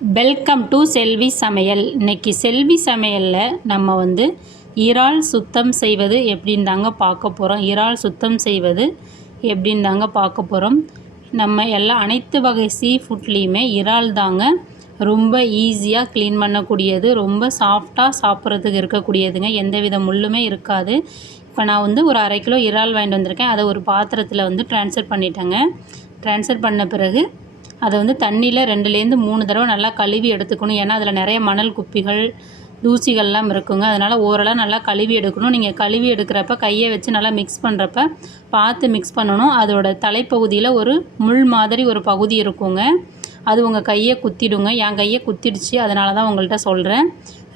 Welcome to செல்வி சமையல் இன்னைக்கு செல்வி சமையலில் நம்ம வந்து இறால் சுத்தம் செய்வது எப்படின்னு தாங்க பார்க்க போகிறோம் இறால் சுத்தம் செய்வது எப்படின்னு தாங்க பார்க்க போகிறோம் நம்ம எல்லா அனைத்து வகை சீ ஃபுட்லேயுமே இறால் தாங்க ரொம்ப ஈஸியாக க்ளீன் பண்ணக்கூடியது ரொம்ப சாஃப்டாக சாப்பிட்றதுக்கு இருக்கக்கூடியதுங்க. எந்த வித முள்ளுமே இருக்காது. இப்போ நான் வந்து ஒரு அரை கிலோ இறால் வாங்கிட்டு வந்திருக்கேன். அதை ஒரு பாத்திரத்தில் வந்து ட்ரான்ஸ்ஃபர் பண்ணிட்டேங்க. ட்ரான்ஸ்ஃபர் பண்ண பிறகு அதை வந்து தண்ணியில் ரெண்டுலேருந்து மூணு தடவை நல்லா கழுவி எடுத்துக்கணும். ஏன்னா அதில் நிறைய மணல் குப்பிகள் தூசிகள்லாம் இருக்குங்க. அதனால் ஓரளவு நல்லா கழுவி எடுக்கணும். நீங்கள் கழுவி எடுக்கிறப்ப கையை வச்சு நல்லா மிக்ஸ் பண்ணுறப்ப பார்த்து மிக்ஸ் பண்ணணும். அதோட தலைப்பகுதியில் ஒரு முள் மாதிரி ஒரு பகுதி இருக்குங்க. அது உங்கள் கையை குத்திடுங்க. என் கையை குத்திடுச்சு. அதனால தான் உங்கள்கிட்ட சொல்கிறேன்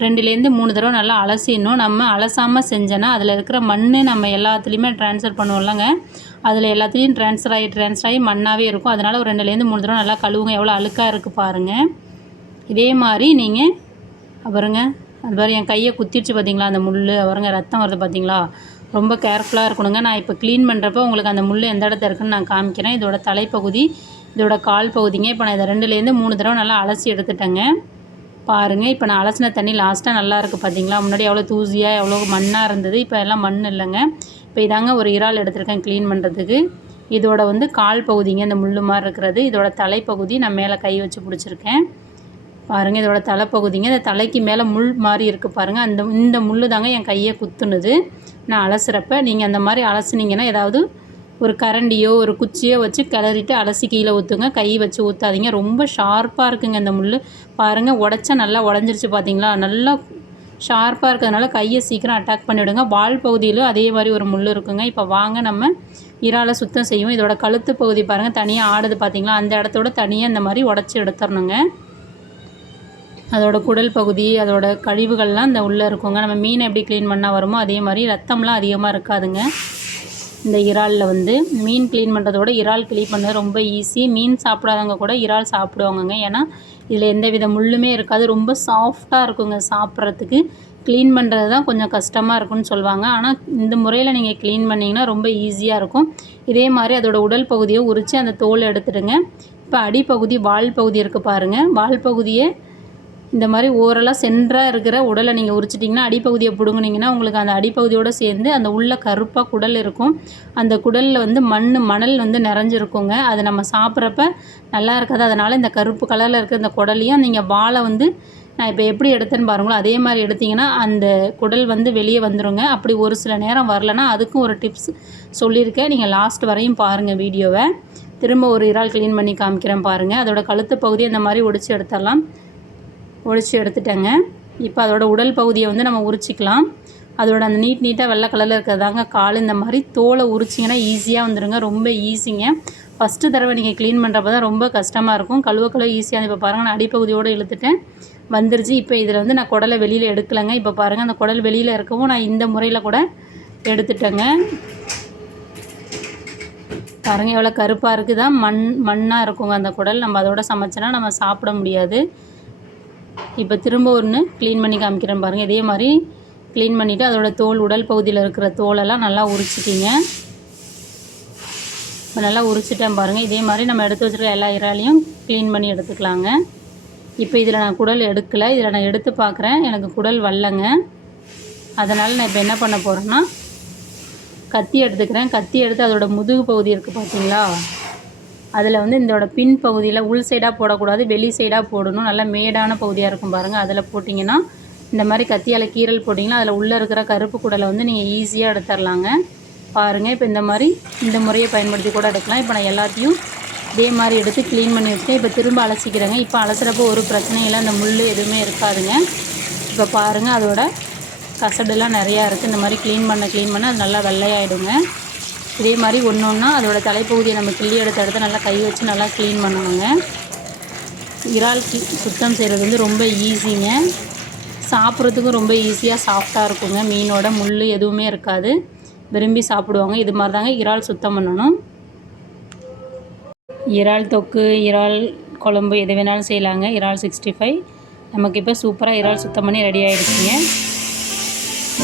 ரெண்டுலேருந்து மூணு தடவை நல்லா அலசிடணும். நம்ம அலசாமல் செஞ்சோன்னா அதில் இருக்கிற மண் நம்ம எல்லாத்துலேயுமே ட்ரான்ஸ்ஃபர் பண்ணுவோம்லங்க. அதில் எல்லாத்துலேயும் ட்ரான்ஸ்ஃபர் ஆகி ட்ரான்ஸ்ஃபர் ஆகி மண்ணாகவே இருக்கும். அதனால் ஒரு ரெண்டுலேருந்து மூணு தடவை நல்லா கழுவுங்க. எவ்வளோ அழுக்காக இருக்குது பாருங்கள் இதே மாதிரி நீங்கள் பாருங்க. அது மாதிரி என் கையை குத்திடுச்சு பார்த்தீங்களா அந்த முள் அப்புறங்க ரத்தம் வருது பார்த்தீங்களா ரொம்ப கேர்ஃபுல்லாக இருக்கணுங்க. நான் இப்போ க்ளீன் பண்ணுறப்போ உங்களுக்கு அந்த முள் எந்த இடத்துல இருக்குன்னு நான் காமிக்கிறேன். இதோட தலைப்பகுதி இதோட கால் பகுதிங்க. இப்போ நான் இதை ரெண்டுலேருந்து மூணு தடவை நல்லா அலசி எடுத்துட்டேங்க. பாருங்கள் இப்போ நான் அலசின தண்ணி லாஸ்ட்டாக நல்லா இருக்குது பார்த்தீங்களா முன்னாடி எவ்வளோ தூசியாக எவ்வளோ மண்ணாக இருந்தது. இப்போ எல்லாம் மண் இல்லைங்க. இப்போ இதாங்க ஒரு இறால் எடுத்திருக்கேன் க்ளீன் பண்ணுறதுக்கு இதோட வந்து கால் பகுதிங்க இந்த முள்ளு மாதிரி இருக்கிறது. இதோட தலைப்பகுதி நான் மேலே கை வச்சு பிடிச்சிருக்கேன். பாருங்கள் இதோட தலைப்பகுதிங்க. இந்த தலைக்கு மேலே முள் மாதிரி இருக்குது பாருங்கள் அந்த இந்த முள் தாங்க என் கையை குத்துனுது. நான் அலசுகிறப்ப நீங்கள் அந்த மாதிரி அலசுனீங்கன்னா ஏதாவது ஒரு கரண்டியோ ஒரு குச்சியோ வச்சு கிளறிட்டு அலசி கீழே ஊற்றுங்க கை வச்சு ஊற்றாதீங்க ரொம்ப ஷார்ப்பாக இருக்குங்க இந்த முள் பாருங்கள் உடச்சா நல்லா உடஞ்சிருச்சு பார்த்தீங்களா நல்லா ஷார்ப்பாக இருக்கிறதுனால கையை சீக்கிரம் அட்டாக் பண்ணிவிடுங்க. வால் பகுதியிலும் அதே மாதிரி ஒரு முள் இருக்குங்க. இப்போ வாங்க நம்ம இறாலை சுத்தம் செய்வோம். இதோட கழுத்து பகுதி பாருங்கள் தனியாக ஆடுது பார்த்தீங்களா அந்த இடத்தோட தனியாக இந்த மாதிரி உடச்சி எடுத்துடணுங்க. அதோட குடல் பகுதி அதோட கழிவுகள்லாம் இந்த உள்ளே இருக்குங்க. நம்ம மீனை எப்படி க்ளீன் பண்ணால் வருமோ அதே மாதிரி ரத்தம்லாம் அதிகமாக இருக்காதுங்க. இந்த இறாலில் வந்து மீன் க்ளீன் பண்ணுறதோட இறால் க்ளீன் பண்ணுறது ரொம்ப ஈஸி மீன் சாப்பிடாதவங்க கூட இறால் சாப்பிடுவாங்கங்க. ஏன்னா இதில் எந்த வித முள்ளுமே இருக்காது. ரொம்ப சாஃப்டாக இருக்குங்க சாப்பிட்றதுக்கு. க்ளீன் பண்ணுறது தான் கொஞ்சம் கஷ்டமாக இருக்கும்னு சொல்லுவாங்க. ஆனால் இந்த முறையில் நீங்கள் க்ளீன் பண்ணிங்கன்னா ரொம்ப ஈஸியாக இருக்கும். இதே மாதிரி அதோட உடல் பகுதியை உரித்து அந்த தோல் எடுத்துடுங்க. இப்போ அடிப்பகுதி வால் பகுதி இருக்குது பாருங்கள் வால் பகுதியை இந்த மாதிரி ஓரலாக சென்றாக இருக்கிற உடலை நீங்கள் உரிச்சிட்டிங்கன்னா அடிப்பகுதியை பிடுங்குனீங்கன்னா உங்களுக்கு அந்த அடிப்பகுதியோடு சேர்ந்து அந்த உள்ள கருப்பாக குடல் இருக்கும். அந்த குடலில் வந்து மண் மணல் வந்து நிறைஞ்சிருக்குங்க. அது நம்ம சாப்பிட்றப்ப நல்லா இருக்காது. அதனால் இந்த கருப்பு கலரில் இருக்கிற இந்த குடலையும் நீங்கள் வாழை வந்து நான் இப்போ எப்படி எடுத்தேன்னு பாருங்களோ அதே மாதிரி எடுத்திங்கன்னா அந்த குடல் வந்து வெளியே வந்துடுங்க அப்படி ஒரு சில நேரம் வரலன்னா அதுக்கும் ஒரு டிப்ஸ் சொல்லியிருக்கேன். நீங்கள் லாஸ்ட் வரையும் பாருங்கள் வீடியோவை. திரும்ப ஒரு இறால் க்ளீன் பண்ணி காமிக்கிறேன் பாருங்கள் அதோட கழுத்து பகுதி அந்த மாதிரி ஒடிச்சு எடுத்துடலாம். ஒழிச்சு எடுத்துட்டேங்க. இப்போ அதோட உடல் பகுதியை வந்து நம்ம உரிச்சிக்கலாம். அதோட அந்த நீட் நீட்டாக வெள்ளை கலரில் இருக்கிறதாங்க கால். இந்த மாதிரி தோலை உரிச்சிங்கன்னா ஈஸியாக வந்துடுங்க ரொம்ப ஈஸிங்க ஃபஸ்ட்டு தடவை நீங்கள் க்ளீன் பண்ணுறப்ப தான் ரொம்ப கஷ்டமாக இருக்கும். கழுவ கழுவ ஈஸியாக இப்போ பாருங்கள் நான் அடிப்பகுதியோடு இழுத்துட்டேன். வந்துருச்சு. இப்போ இதில் வந்து நான் குடலை வெளியில் எடுக்கலைங்க. இப்போ பாருங்கள் அந்த குடல் வெளியில் இருக்கவும் நான் இந்த முறையில் கூட எடுத்துட்டேங்க. பாருங்கள் எவ்வளோ கருப்பாக இருக்குதா? மண் மண்ணாக இருக்குங்க அந்த குடல். நம்ம அதோட சமைச்சோன்னா நம்ம சாப்பிட முடியாது. இப்போ திரும்ப ஒன்று க்ளீன் பண்ணி காமிக்கிறேன் பாருங்கள் இதே மாதிரி க்ளீன் பண்ணிவிட்டு அதோட தோல் உடல் பகுதியில் இருக்கிற தோலெல்லாம் நல்லா உரிச்சிட்டிங்க. இப்போ நல்லா உரிச்சிட்டேன் பாருங்கள் இதே மாதிரி நம்ம எடுத்து வச்சுருக்க எல்லா இறாலையும் க்ளீன் பண்ணி எடுத்துக்கலாங்க. இப்போ இதில் நான் குடல் எடுக்கலை. இதில் நான் எடுத்து பார்க்குறேன் எனக்கு குடல் வரலங்க. அதனால் நான் இப்போ என்ன பண்ண போகிறேன்னா கத்தி எடுத்துக்கிறேன். கத்தி எடுத்து அதோட முதுகு பகுதி இருக்குது பார்த்தீங்களா அதில் வந்து இதோட பின் பகுதியில் உள் சைடாக போடக்கூடாது வெளி சைடாக போடணும். நல்லா மேடான பகுதியாக இருக்கும் பாருங்கள் அதில் போட்டிங்கன்னா இந்த மாதிரி கத்தியால் கீரல் போட்டிங்கன்னா அதில் உள்ளே இருக்கிற கருப்பு குடலை வந்து நீங்கள் ஈஸியாக எடுத்துடலாங்க. பாருங்கள் இப்போ இந்த மாதிரி இந்த முறையை பயன்படுத்தி கூட எடுக்கலாம். இப்போ நான் எல்லாத்தையும் இதே மாதிரி எடுத்து க்ளீன் பண்ணி வச்சுட்டு இப்போ திரும்ப அலசிக்கிறேங்க. இப்போ அலசுறப்போ ஒரு பிரச்சனையும் இல்லை அந்த முள் எதுவுமே இருக்காதுங்க. இப்போ பாருங்கள் அதோட கசடுலாம் நிறையா இருக்குது இந்த மாதிரி க்ளீன் பண்ண க்ளீன் பண்ண அது நல்லா வெள்ளையாயிடுங்க. இதே மாதிரி ஒன்று ஒன்றா அதோட தலைப்பகுதியை நம்ம கிள்ளி எடுத்த இடத்த நல்லா கை வச்சு நல்லா க்ளீன் பண்ணுவாங்க. இறால் சுத்தம் செய்கிறது வந்து ரொம்ப ஈஸிங்க சாப்பிட்றதுக்கும் ரொம்ப ஈஸியாக சாஃப்டாக இருக்குங்க. மீனோட முள் எதுவுமே இருக்காது. விரும்பி சாப்பிடுவாங்க. இது மாதிரி தாங்க இறால் சுத்தம் பண்ணணும். இறால் தொக்கு இறால் குழம்பு எது வேணாலும் செய்யலாங்க. இறால் சிக்ஸ்டி ஃபைவ் நமக்கு இப்போ சூப்பராக இறால் சுத்தம் பண்ணி ரெடி ஆகிடுச்சிங்க